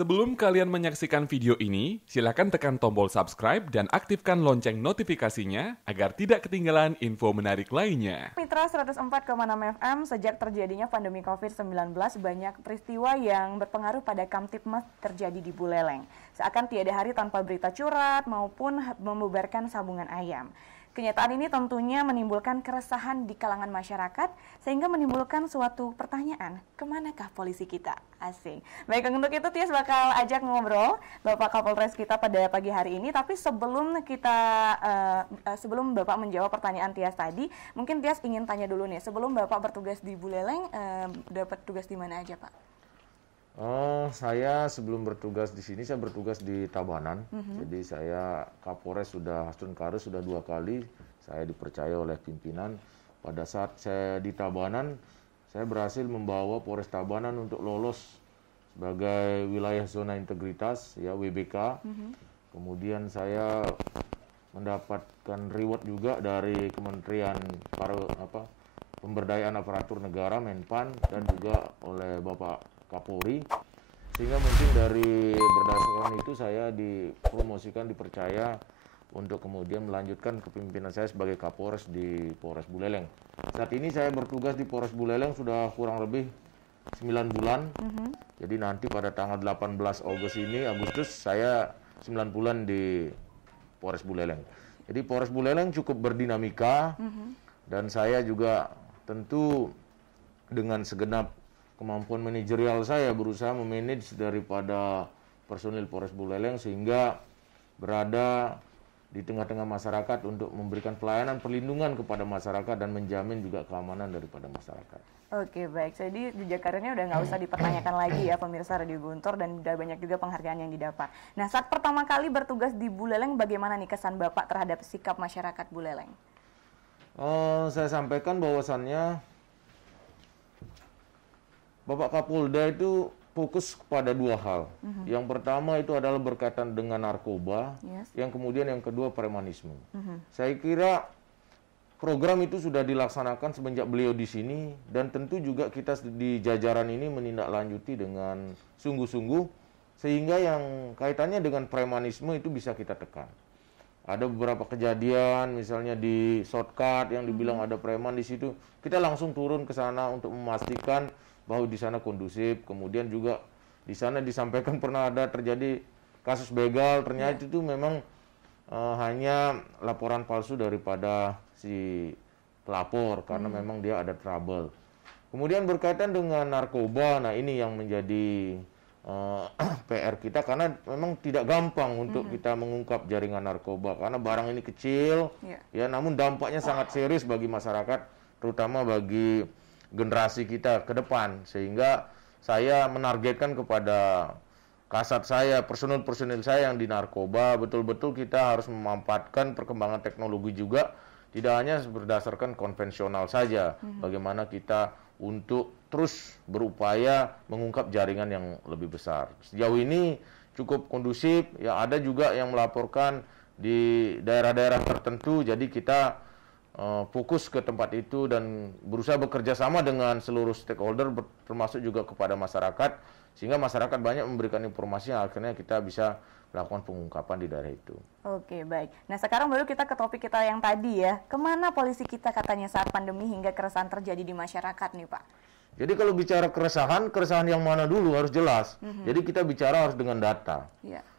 Sebelum kalian menyaksikan video ini, silakan tekan tombol subscribe dan aktifkan lonceng notifikasinya agar tidak ketinggalan info menarik lainnya. Mitra 104,6 FM, sejak terjadinya pandemi COVID-19, banyak peristiwa yang berpengaruh pada Kamtibmas terjadi di Buleleng. Seakan tiada hari tanpa berita curat maupun membubarkan sambungan ayam. Kenyataan ini tentunya menimbulkan keresahan di kalangan masyarakat, sehingga menimbulkan suatu pertanyaan, kemanakah polisi kita? Asik. Baik, untuk itu Tias bakal ajak ngobrol Bapak Kapolres kita pada pagi hari ini. Tapi sebelum sebelum Bapak menjawab pertanyaan Tias tadi, mungkin Tias ingin tanya dulu nih, sebelum Bapak bertugas di Buleleng, dapat tugas di mana aja, Pak? Saya sebelum bertugas di sini, saya bertugas di Tabanan. Jadi saya Kapolres Hasdun Karis sudah 2 kali saya dipercaya oleh pimpinan. Pada saat saya di Tabanan, saya berhasil membawa Polres Tabanan untuk lolos sebagai wilayah zona integritas, ya WBK. Kemudian saya mendapatkan reward juga dari Kementerian Pemberdayaan Aparatur Negara Menpan dan juga oleh Bapak Kapolri, sehingga mungkin dari berdasarkan itu saya dipromosikan, dipercaya untuk kemudian melanjutkan kepemimpinan saya sebagai Kapolres di Polres Buleleng. Saat ini saya bertugas di Polres Buleleng sudah kurang lebih 9 bulan. Jadi nanti pada tanggal 18 Agustus saya 9 bulan di Polres Buleleng. Jadi Polres Buleleng cukup berdinamika, dan saya juga tentu dengan segenap kemampuan manajerial saya berusaha memanage daripada personil Polres Buleleng sehingga berada di tengah-tengah masyarakat untuk memberikan pelayanan perlindungan kepada masyarakat dan menjamin juga keamanan daripada masyarakat. Oke, baik. Jadi jejak karirnya udah nggak usah dipertanyakan lagi ya pemirsa Radio Guntur, dan udah banyak juga penghargaan yang didapat. Nah, saat pertama kali bertugas di Buleleng, bagaimana nih kesan Bapak terhadap sikap masyarakat Buleleng? Saya sampaikan bahwasannya Bapak Kapolda itu fokus kepada 2 hal. Yang pertama itu adalah berkaitan dengan narkoba, yang kemudian yang kedua premanisme. Saya kira program itu sudah dilaksanakan semenjak beliau di sini, dan tentu juga kita di jajaran ini menindaklanjuti dengan sungguh-sungguh sehingga yang kaitannya dengan premanisme itu bisa kita tekan. Ada beberapa kejadian misalnya di shortcut yang dibilang ada preman di situ, kita langsung turun ke sana untuk memastikan bahwa di sana kondusif. Kemudian juga di sana disampaikan pernah ada terjadi kasus begal, ternyata itu memang hanya laporan palsu daripada si pelapor karena memang dia ada trouble. Kemudian berkaitan dengan narkoba, nah ini yang menjadi PR kita karena memang tidak gampang untuk kita mengungkap jaringan narkoba karena barang ini kecil, ya, namun dampaknya sangat serius bagi masyarakat, terutama bagi generasi kita ke depan, sehingga saya menargetkan kepada kasat saya, personil-personil saya yang di narkoba, betul-betul kita harus memanfaatkan perkembangan teknologi juga, tidak hanya berdasarkan konvensional saja, bagaimana kita untuk terus berupaya mengungkap jaringan yang lebih besar. Sejauh ini cukup kondusif, ya, ada juga yang melaporkan di daerah-daerah tertentu, jadi kita fokus ke tempat itu dan berusaha bekerja sama dengan seluruh stakeholder termasuk juga kepada masyarakat sehingga masyarakat banyak memberikan informasi yang akhirnya kita bisa melakukan pengungkapan di daerah itu. Oke, baik. Nah, sekarang baru kita ke topik kita yang tadi ya. Kemana polisi kita katanya saat pandemi hingga keresahan terjadi di masyarakat nih, Pak? Jadi kalau bicara keresahan yang mana dulu harus jelas. Jadi kita bicara harus dengan data.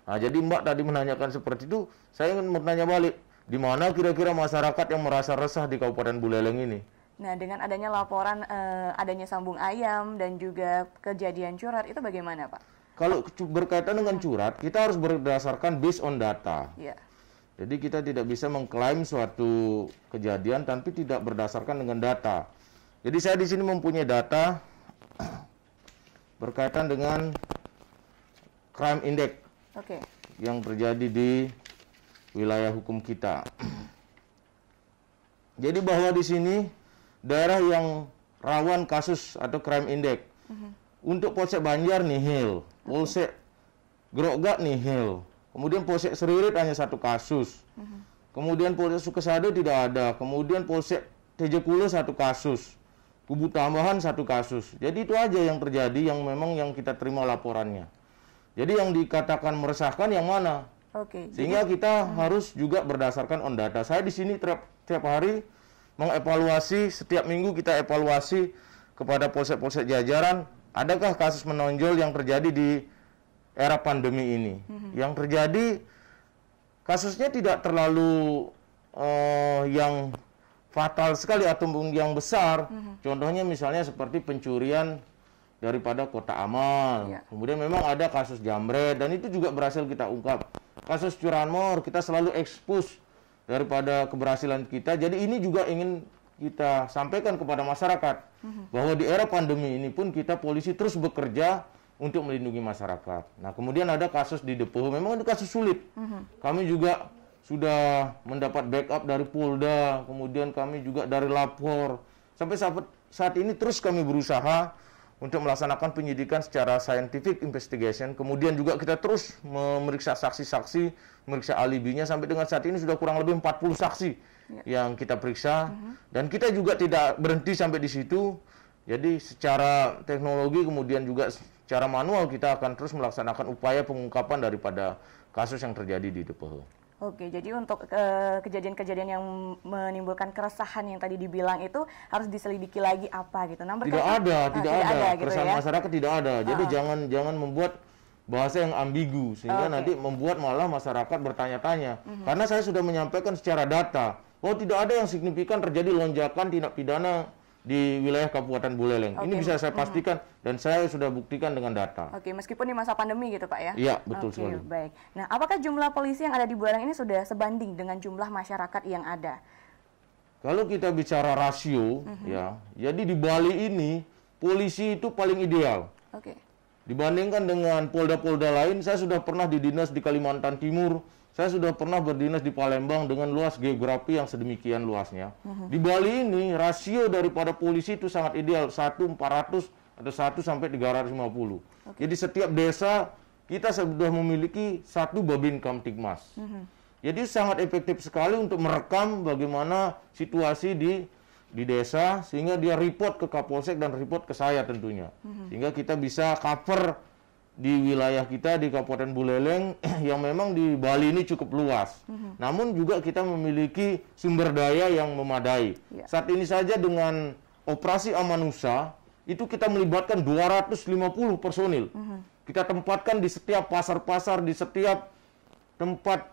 Nah, jadi Mbak tadi menanyakan seperti itu, saya ingin bertanya balik. Di mana kira-kira masyarakat yang merasa resah di Kabupaten Buleleng ini? Nah, dengan adanya laporan adanya sambung ayam dan juga kejadian curat, itu bagaimana, Pak? Kalau berkaitan dengan curat, kita harus berdasarkan based on data. Jadi kita tidak bisa mengklaim suatu kejadian tapi tidak berdasarkan dengan data. Jadi saya di sini mempunyai data berkaitan dengan crime index yang terjadi di wilayah hukum kita. Jadi bahwa di sini daerah yang rawan kasus atau crime index untuk Polsek Banjar nihil, Polsek Grogak nihil, kemudian Polsek Seririt hanya 1 kasus, kemudian Polsek Sukesado tidak ada, kemudian Polsek Tejekulo 1 kasus, Kubu Tambahan 1 kasus. Jadi itu aja yang terjadi yang memang yang kita terima laporannya. Jadi yang dikatakan meresahkan yang mana? Sehingga kita harus juga berdasarkan on data. Saya di sini tiap hari mengevaluasi, setiap minggu kita evaluasi kepada polsek-polsek jajaran, adakah kasus menonjol yang terjadi di era pandemi ini. Yang terjadi kasusnya tidak terlalu yang fatal sekali ataupun yang besar. Contohnya misalnya seperti pencurian daripada kotak amal. Kemudian memang ada kasus jambret dan itu juga berhasil kita ungkap. Kasus curanmor kita selalu ekspos daripada keberhasilan kita. Jadi ini juga ingin kita sampaikan kepada masyarakat bahwa di era pandemi ini pun kita polisi terus bekerja untuk melindungi masyarakat. Nah, kemudian ada kasus di Depo, memang itu kasus sulit. Kami juga sudah mendapat backup dari Polda, kemudian kami juga dari lapor. Sampai saat ini terus kami berusaha untuk melaksanakan penyidikan secara scientific investigation. Kemudian juga kita terus memeriksa saksi-saksi, memeriksa alibinya. Sampai dengan saat ini sudah kurang lebih 40 saksi yang kita periksa. Dan kita juga tidak berhenti sampai di situ. Jadi secara teknologi kemudian juga secara manual kita akan terus melaksanakan upaya pengungkapan daripada kasus yang terjadi di Depo. Oke, jadi untuk kejadian-kejadian yang menimbulkan keresahan yang tadi dibilang itu harus diselidiki lagi apa gitu. Tidak ada keresahan gitu masyarakat tidak ada. Jadi jangan membuat bahasa yang ambigu sehingga nanti membuat malah masyarakat bertanya-tanya. Karena saya sudah menyampaikan secara data bahwa tidak ada yang signifikan terjadi lonjakan tindak pidana di wilayah Kabupaten Buleleng. Ini bisa saya pastikan dan saya sudah buktikan dengan data. Meskipun di masa pandemi gitu Pak ya? Iya, betul sekali. Baik. Nah, apakah jumlah polisi yang ada di Buleleng ini sudah sebanding dengan jumlah masyarakat yang ada? Kalau kita bicara rasio, ya, jadi di Bali ini polisi itu paling ideal. Dibandingkan dengan polda-polda lain, saya sudah pernah di dinas di Kalimantan Timur, saya sudah pernah berdinas di Palembang dengan luas geografi yang sedemikian luasnya. Di Bali ini rasio daripada polisi itu sangat ideal, 1/400 atau 1/350. Jadi setiap desa kita sudah memiliki 1 Babin Kamtibmas. Jadi sangat efektif sekali untuk merekam bagaimana situasi di desa sehingga dia report ke Kapolsek dan report ke saya tentunya. Sehingga kita bisa cover di wilayah kita di Kabupaten Buleleng yang memang di Bali ini cukup luas. Namun juga kita memiliki sumber daya yang memadai. Saat ini saja dengan operasi Amanusa itu kita melibatkan 250 personil. Kita tempatkan di setiap pasar-pasar, di setiap tempat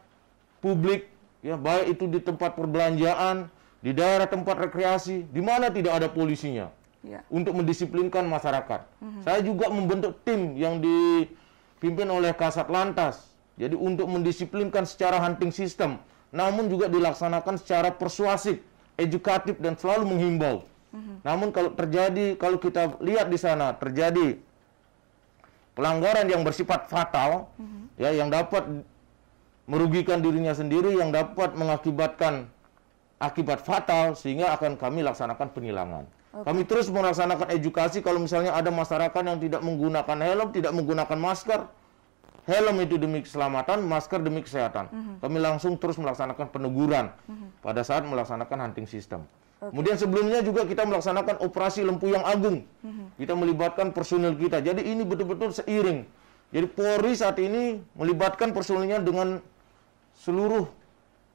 publik, ya baik itu di tempat perbelanjaan, di daerah tempat rekreasi, di mana tidak ada polisinya. Untuk mendisiplinkan masyarakat. Saya juga membentuk tim yang dipimpin oleh Kasat Lantas. Jadi untuk mendisiplinkan secara hunting system, namun juga dilaksanakan secara persuasif, edukatif dan selalu menghimbau. Namun kalau kita lihat di sana terjadi pelanggaran yang bersifat fatal, ya yang dapat merugikan dirinya sendiri, yang dapat mengakibatkan akibat fatal, sehingga akan kami laksanakan penilangan. Kami terus melaksanakan edukasi kalau misalnya ada masyarakat yang tidak menggunakan helm, tidak menggunakan masker. Helm itu demi keselamatan, masker demi kesehatan. Kami langsung terus melaksanakan peneguran pada saat melaksanakan hunting system. Kemudian sebelumnya juga kita melaksanakan operasi Lempuyang Agung. Kita melibatkan personil kita. Jadi ini betul-betul seiring. Jadi Polri saat ini melibatkan personilnya dengan seluruh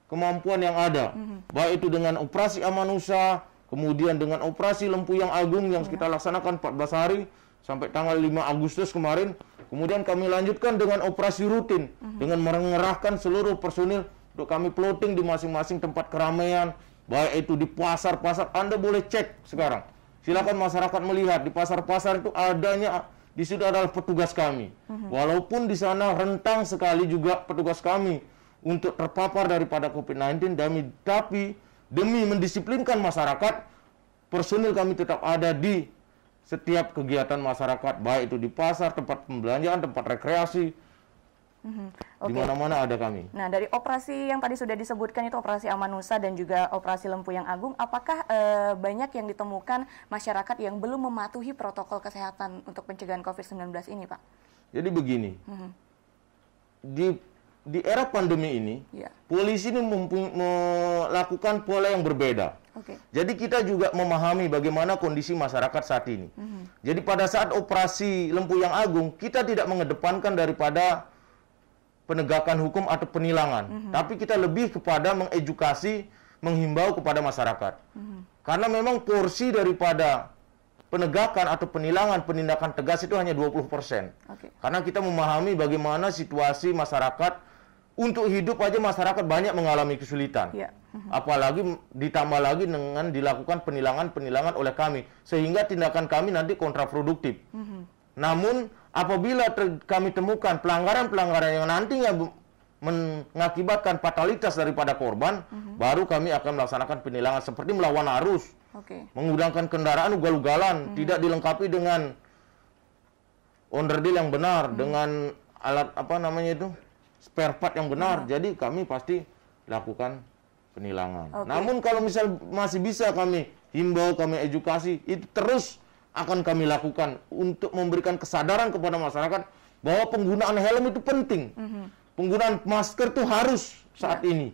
kemampuan yang ada. Baik itu dengan operasi Amanusa, kemudian dengan operasi Lempuyang Agung yang kita laksanakan 14 hari sampai tanggal 5 Agustus kemarin. Kemudian kami lanjutkan dengan operasi rutin dengan mengerahkan seluruh personil untuk kami plotting di masing-masing tempat keramaian, baik itu di pasar-pasar. Anda boleh cek sekarang. Silakan masyarakat melihat di pasar-pasar itu adanya di situ adalah petugas kami. Walaupun di sana rentang sekali juga petugas kami untuk terpapar daripada COVID-19, tapi demi mendisiplinkan masyarakat, personil kami tetap ada di setiap kegiatan masyarakat, baik itu di pasar, tempat pembelanjaan, tempat rekreasi, di mana-mana ada kami. Nah, dari operasi yang tadi sudah disebutkan itu operasi Amanusa dan juga operasi Lempuyang Agung, apakah banyak yang ditemukan masyarakat yang belum mematuhi protokol kesehatan untuk pencegahan COVID-19 ini, Pak? Jadi begini, di era pandemi ini, polisi ini melakukan pola yang berbeda. Jadi kita juga memahami bagaimana kondisi masyarakat saat ini. Jadi pada saat operasi Lempuyang Agung, kita tidak mengedepankan daripada penegakan hukum atau penilangan, tapi kita lebih kepada mengedukasi, menghimbau kepada masyarakat. Karena memang porsi daripada penegakan atau penilangan, penindakan tegas itu hanya 20%. Karena kita memahami bagaimana situasi masyarakat. Untuk hidup aja masyarakat banyak mengalami kesulitan. Apalagi ditambah lagi dengan dilakukan penilangan oleh kami. Sehingga tindakan kami nanti kontraproduktif. Namun apabila kami temukan pelanggaran-pelanggaran yang nantinya mengakibatkan fatalitas daripada korban, baru kami akan melaksanakan penilangan seperti melawan arus. Menggunakan kendaraan ugal-ugalan, tidak dilengkapi dengan onderdil yang benar, dengan alat spare part yang benar. Jadi kami pasti lakukan penilangan. Namun kalau misal masih bisa kami himbau, kami edukasi, itu terus akan kami lakukan untuk memberikan kesadaran kepada masyarakat bahwa penggunaan helm itu penting. Penggunaan masker itu harus saat ini.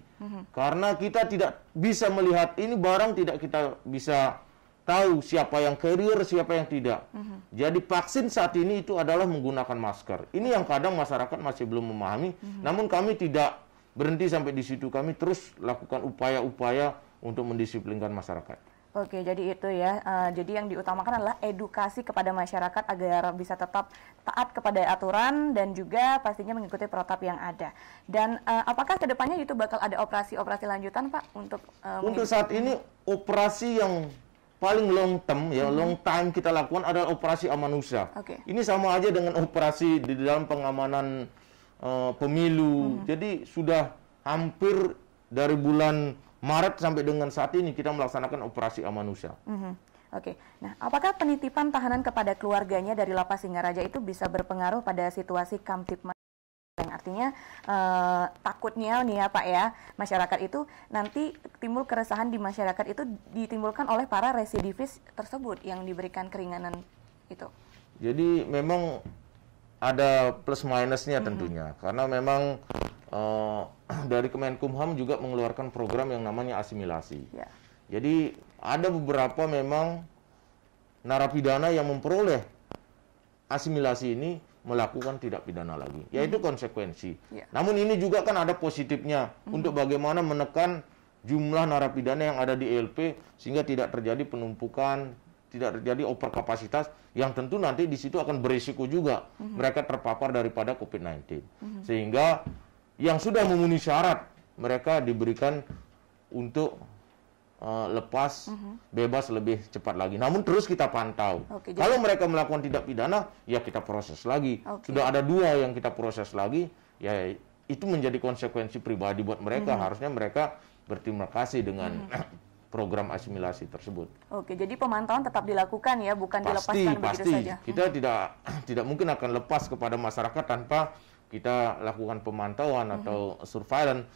Karena kita tidak bisa melihat ini barang, tidak kita bisa tahu siapa yang carrier, siapa yang tidak. Jadi vaksin saat ini itu adalah menggunakan masker. Ini yang kadang masyarakat masih belum memahami. Namun kami tidak berhenti sampai di situ. Kami terus lakukan upaya-upaya untuk mendisiplinkan masyarakat. Oke, jadi itu ya. Jadi yang diutamakan adalah edukasi kepada masyarakat agar bisa tetap taat kepada aturan dan juga pastinya mengikuti protap yang ada. Dan apakah kedepannya itu bakal ada operasi-operasi lanjutan, Pak? Untuk saat ini operasi yang paling long term, long time kita lakukan adalah operasi Amanusa. Ini sama aja dengan operasi di dalam pengamanan pemilu. Jadi sudah hampir dari bulan Maret sampai dengan saat ini kita melaksanakan operasi Amanusa. Nah, apakah penitipan tahanan kepada keluarganya dari Lapas Singaraja itu bisa berpengaruh pada situasi Kamtibmas? Artinya takutnya nih ya Pak ya, masyarakat itu nanti timbul keresahan di masyarakat itu ditimbulkan oleh para residivis tersebut yang diberikan keringanan itu. Jadi memang ada plus minusnya tentunya, karena memang dari Kemenkumham juga mengeluarkan program yang namanya asimilasi. Jadi ada beberapa memang narapidana yang memperoleh asimilasi ini melakukan tidak pidana lagi, yaitu konsekuensi. Namun ini juga kan ada positifnya untuk bagaimana menekan jumlah narapidana yang ada di LP sehingga tidak terjadi penumpukan, tidak terjadi overkapasitas yang tentu nanti di situ akan berisiko juga mereka terpapar daripada COVID-19. Sehingga yang sudah memenuhi syarat mereka diberikan untuk lepas bebas lebih cepat lagi. Namun terus kita pantau. Kalau mereka melakukan tindak pidana, ya kita proses lagi. Sudah ada 2 yang kita proses lagi, ya itu menjadi konsekuensi pribadi buat mereka. Harusnya mereka berterima kasih dengan program asimilasi tersebut. Jadi pemantauan tetap dilakukan ya, bukan dilepaskan begitu saja. Kita tidak mungkin akan lepas kepada masyarakat tanpa kita lakukan pemantauan atau surveillance.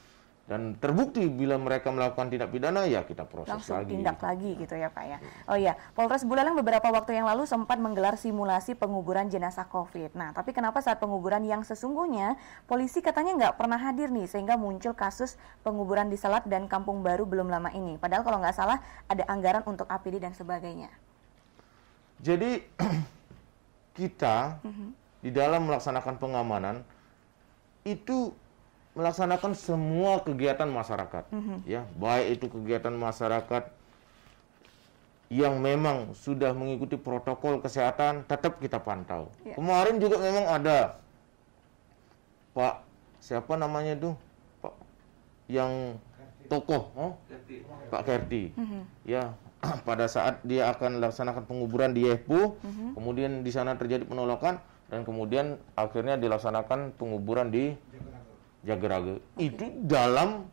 Dan terbukti bila mereka melakukan tindak pidana, ya kita proses langsung lagi. Tindak lagi gitu ya Pak ya. Oh iya, Polres Buleleng beberapa waktu yang lalu sempat menggelar simulasi penguburan jenazah COVID. Nah, tapi kenapa saat penguburan yang sesungguhnya, polisi katanya nggak pernah hadir nih, sehingga muncul kasus penguburan di Selat dan Kampung Baru belum lama ini. Padahal kalau nggak salah ada anggaran untuk APD dan sebagainya. Jadi kita di dalam melaksanakan pengamanan itu melaksanakan semua kegiatan masyarakat, ya, baik itu kegiatan masyarakat yang memang sudah mengikuti protokol kesehatan, tetap kita pantau. Kemarin juga memang ada Pak, siapa namanya itu, Pak, yang tokoh, Pak Kerti, ya, pada saat dia akan melaksanakan penguburan di Yepu, kemudian di sana terjadi penolakan, dan kemudian akhirnya dilaksanakan penguburan di Jageraga. Itu dalam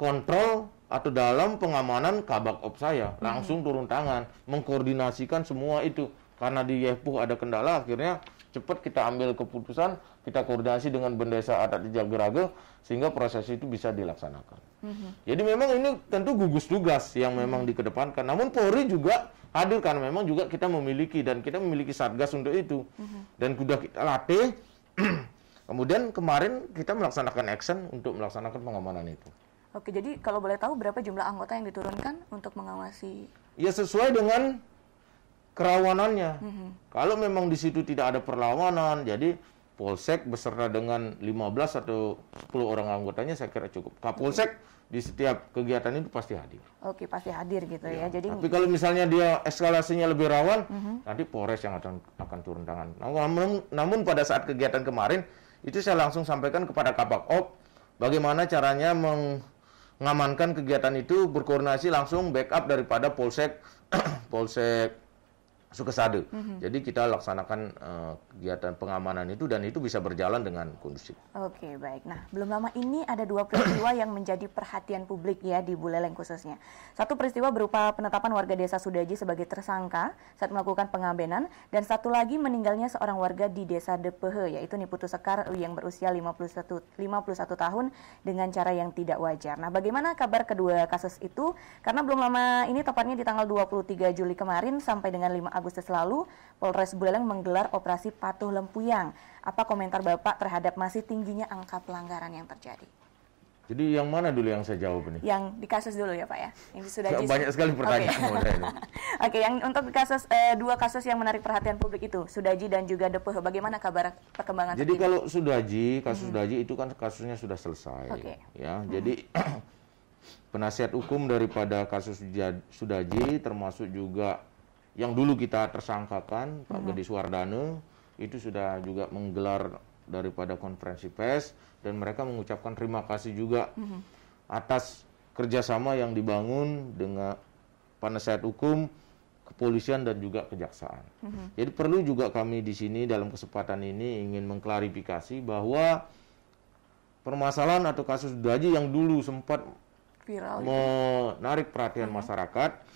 kontrol atau dalam pengamanan Kabak Op saya, langsung turun tangan, mengkoordinasikan semua itu. Karena di Yepuh ada kendala, akhirnya cepat kita ambil keputusan, kita koordinasi dengan Bendesa Adat di Jageraga, sehingga proses itu bisa dilaksanakan. Jadi memang ini tentu gugus tugas yang memang dikedepankan. Namun Polri juga hadir, karena memang juga kita memiliki, dan kita memiliki satgas untuk itu. Dan sudah kita latih. Kemudian kemarin kita melaksanakan action untuk melaksanakan pengamanan itu. Oke, jadi kalau boleh tahu berapa jumlah anggota yang diturunkan untuk mengawasi? Ya sesuai dengan kerawanannya. Kalau memang di situ tidak ada perlawanan, jadi Polsek beserta dengan 15 atau 10 orang anggotanya saya kira cukup. Kapolsek di setiap kegiatan itu pasti hadir. Oke, pasti hadir gitu ya. Jadi tapi kalau misalnya dia eskalasinya lebih rawan, nanti Polres yang akan turun tangan. Namun pada saat kegiatan kemarin itu saya langsung sampaikan kepada Kabak Op bagaimana caranya mengamankan kegiatan itu, berkoordinasi langsung backup daripada Polsek Polsek Sukesade. Jadi kita laksanakan kegiatan pengamanan itu dan itu bisa berjalan dengan kondusif. Oke, baik. Nah, belum lama ini ada 2 peristiwa yang menjadi perhatian publik ya di Buleleng khususnya. Satu peristiwa berupa penetapan warga desa Sudaji sebagai tersangka saat melakukan pengabenan, dan satu lagi meninggalnya seorang warga di desa Depehe, yaitu Niputu Sekar yang berusia 51 tahun dengan cara yang tidak wajar. Nah, bagaimana kabar kedua kasus itu? Karena belum lama ini, tepatnya di tanggal 23 Juli kemarin sampai dengan 5 Agustus lalu, Polres Buleleng menggelar operasi Patuh Lempuyang. Apa komentar Bapak terhadap masih tingginya angka pelanggaran yang terjadi? Jadi yang mana dulu yang saya jawab ini? Yang di kasus dulu ya Pak ya? Yang sudah banyak sekali pertanyaan. Oke, yang untuk kasus 2 kasus yang menarik perhatian publik itu, Sudaji dan juga Depehe, bagaimana kabar perkembangan? Jadi kalau Sudaji, kasus Sudaji itu kan kasusnya sudah selesai. Ya, jadi penasihat hukum daripada kasus Sudaji termasuk juga yang dulu kita tersangkakan, Pak Gede Suwardana, itu sudah juga menggelar daripada konferensi pers, dan mereka mengucapkan terima kasih juga atas kerjasama yang dibangun dengan penasihat hukum, kepolisian, dan juga kejaksaan. Jadi perlu juga kami di sini dalam kesempatan ini ingin mengklarifikasi bahwa permasalahan atau kasus Sudaji yang dulu sempat viral menarik perhatian masyarakat,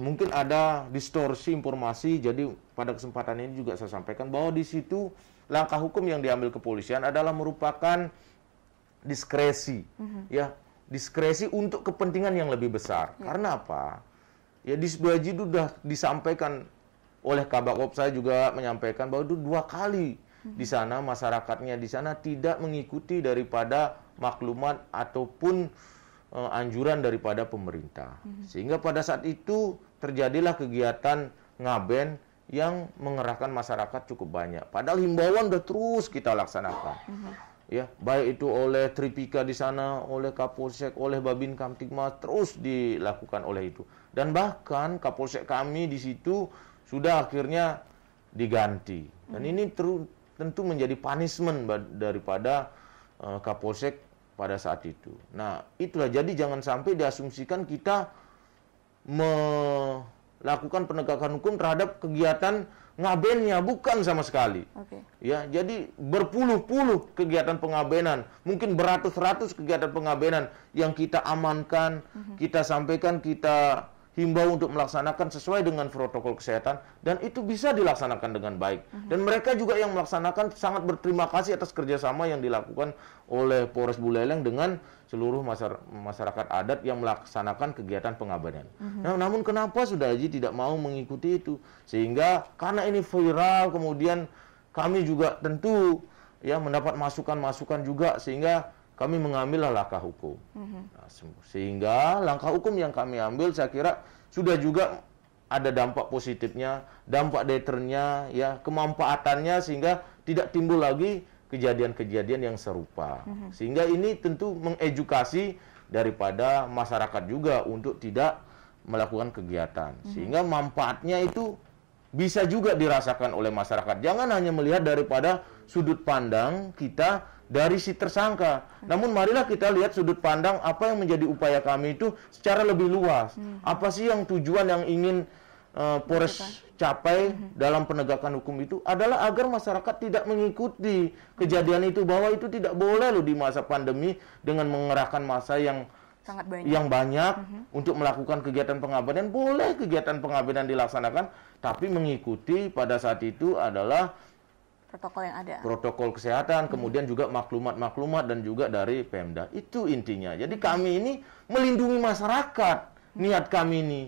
mungkin ada distorsi informasi. Jadi pada kesempatan ini juga saya sampaikan bahwa di situ langkah hukum yang diambil kepolisian adalah merupakan diskresi, ya, diskresi untuk kepentingan yang lebih besar. Karena apa? Ya di Sudaji itu sudah disampaikan oleh Kabak Op, saya juga menyampaikan bahwa itu 2 kali di sana masyarakatnya di sana tidak mengikuti daripada maklumat ataupun anjuran daripada pemerintah. Sehingga pada saat itu terjadilah kegiatan ngaben yang mengerahkan masyarakat cukup banyak. Padahal himbauan udah terus kita laksanakan. Ya, baik itu oleh Tripika di sana, oleh Kapolsek, oleh Babin Kamtibmas, terus dilakukan oleh itu. Dan bahkan Kapolsek kami di situ sudah akhirnya diganti. Dan ini tentu menjadi punishment daripada Kapolsek pada saat itu. Nah, itulah, jadi jangan sampai diasumsikan kita melakukan penegakan hukum terhadap kegiatan ngabennya, bukan sama sekali. Ya, jadi berpuluh-puluh kegiatan pengabenan, mungkin beratus-ratus kegiatan pengabenan yang kita amankan, kita sampaikan, kita himbau untuk melaksanakan sesuai dengan protokol kesehatan, dan itu bisa dilaksanakan dengan baik. Dan mereka juga yang melaksanakan sangat berterima kasih atas kerjasama yang dilakukan oleh Polres Buleleng dengan seluruh masyarakat adat yang melaksanakan kegiatan pengabenan. Nah, namun kenapa Sudaji tidak mau mengikuti itu? Sehingga karena ini viral, kemudian kami juga tentu ya mendapat masukan-masukan juga, sehingga kami mengambil langkah hukum. Nah, sehingga langkah hukum yang kami ambil saya kira sudah juga ada dampak positifnya, dampak deternya, ya, kemanfaatannya, sehingga tidak timbul lagi kejadian-kejadian yang serupa. Sehingga ini tentu mengedukasi daripada masyarakat juga untuk tidak melakukan kegiatan. Sehingga manfaatnya itu bisa juga dirasakan oleh masyarakat. Jangan hanya melihat daripada sudut pandang kita dari si tersangka. Namun marilah kita lihat sudut pandang apa yang menjadi upaya kami itu secara lebih luas. Apa sih yang tujuan yang ingin Polres capai dalam penegakan hukum itu adalah agar masyarakat tidak mengikuti kejadian itu, bahwa itu tidak boleh loh di masa pandemi dengan mengerahkan massa yang sangat banyak, untuk melakukan kegiatan pengabenan. Boleh kegiatan pengabenan dilaksanakan, tapi mengikuti pada saat itu adalah protokol yang ada, protokol kesehatan, kemudian juga maklumat-maklumat dan juga dari Pemda. Itu intinya. Jadi kami ini melindungi masyarakat, niat kami ini.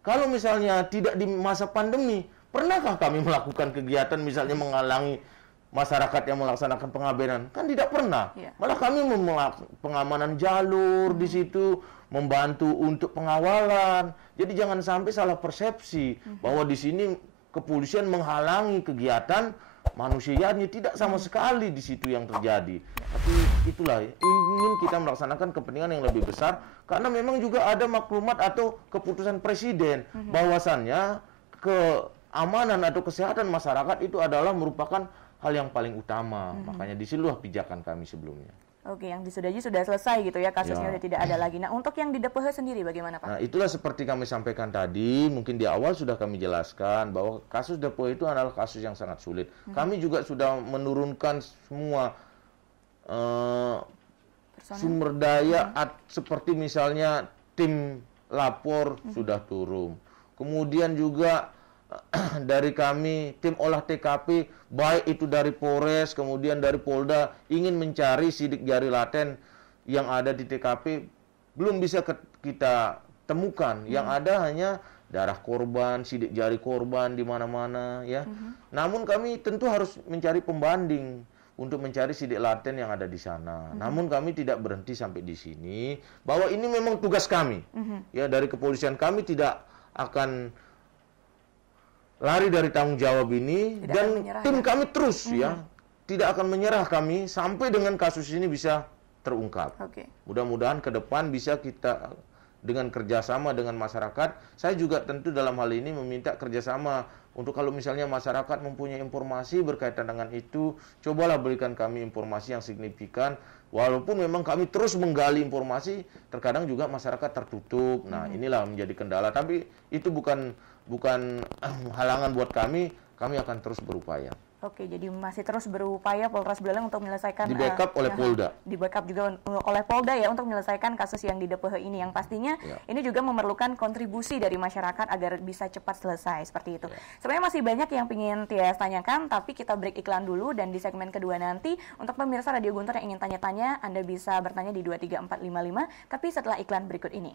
Kalau misalnya tidak di masa pandemi, pernahkah kami melakukan kegiatan misalnya menghalangi masyarakat yang melaksanakan pengabaian, kan tidak pernah. Malah kami pengamanan jalur di situ, membantu untuk pengawalan. Jadi jangan sampai salah persepsi bahwa di sini kepolisian menghalangi kegiatan manusianya, tidak sama sekali di situ yang terjadi. Tapi itulah, ingin kita melaksanakan kepentingan yang lebih besar, karena memang juga ada maklumat atau keputusan presiden bahwasannya keamanan atau kesehatan masyarakat itu adalah merupakan hal yang paling utama. Makanya disitulah pijakan kami sebelumnya. Oke, yang di Sudaji sudah selesai gitu ya, kasusnya sudah tidak ada lagi. Nah, untuk yang di DPH sendiri bagaimana, Pak? Nah, itulah seperti kami sampaikan tadi, mungkin di awal sudah kami jelaskan bahwa kasus DPH itu adalah kasus yang sangat sulit. Kami juga sudah menurunkan semua sumber daya, seperti misalnya tim lapor sudah turun. Kemudian juga dari kami, tim olah TKP, baik itu dari Polres, kemudian dari Polda, ingin mencari sidik jari laten yang ada di TKP, belum bisa kita temukan. Yang ada hanya darah korban, sidik jari korban di mana-mana, ya. Namun kami tentu harus mencari pembanding untuk mencari sidik laten yang ada di sana. Namun kami tidak berhenti sampai di sini, bahwa ini memang tugas kami. Ya, dari kepolisian kami tidak akan lari dari tanggung jawab ini, dan tim kami terus ya tidak akan menyerah kami sampai dengan kasus ini bisa terungkap. Mudah-mudahan ke depan bisa kita dengan kerjasama dengan masyarakat. Saya juga tentu dalam hal ini meminta kerjasama untuk kalau misalnya masyarakat mempunyai informasi berkaitan dengan itu, cobalah berikan kami informasi yang signifikan. Walaupun memang kami terus menggali informasi, terkadang juga masyarakat tertutup. Nah, inilah menjadi kendala. Tapi itu bukan halangan buat kami akan terus berupaya. Oke, jadi masih terus berupaya Polres Buleleng untuk menyelesaikan, di backup oleh Polda. Di backup juga oleh Polda ya untuk menyelesaikan kasus yang di DPH ini, yang pastinya ini juga memerlukan kontribusi dari masyarakat agar bisa cepat selesai seperti itu. Sebenarnya masih banyak yang ingin Tias tanyakan, tapi kita break iklan dulu, dan di segmen kedua nanti untuk pemirsa Radio Guntur yang ingin tanya-tanya, Anda bisa bertanya di 23455, tapi setelah iklan berikut ini.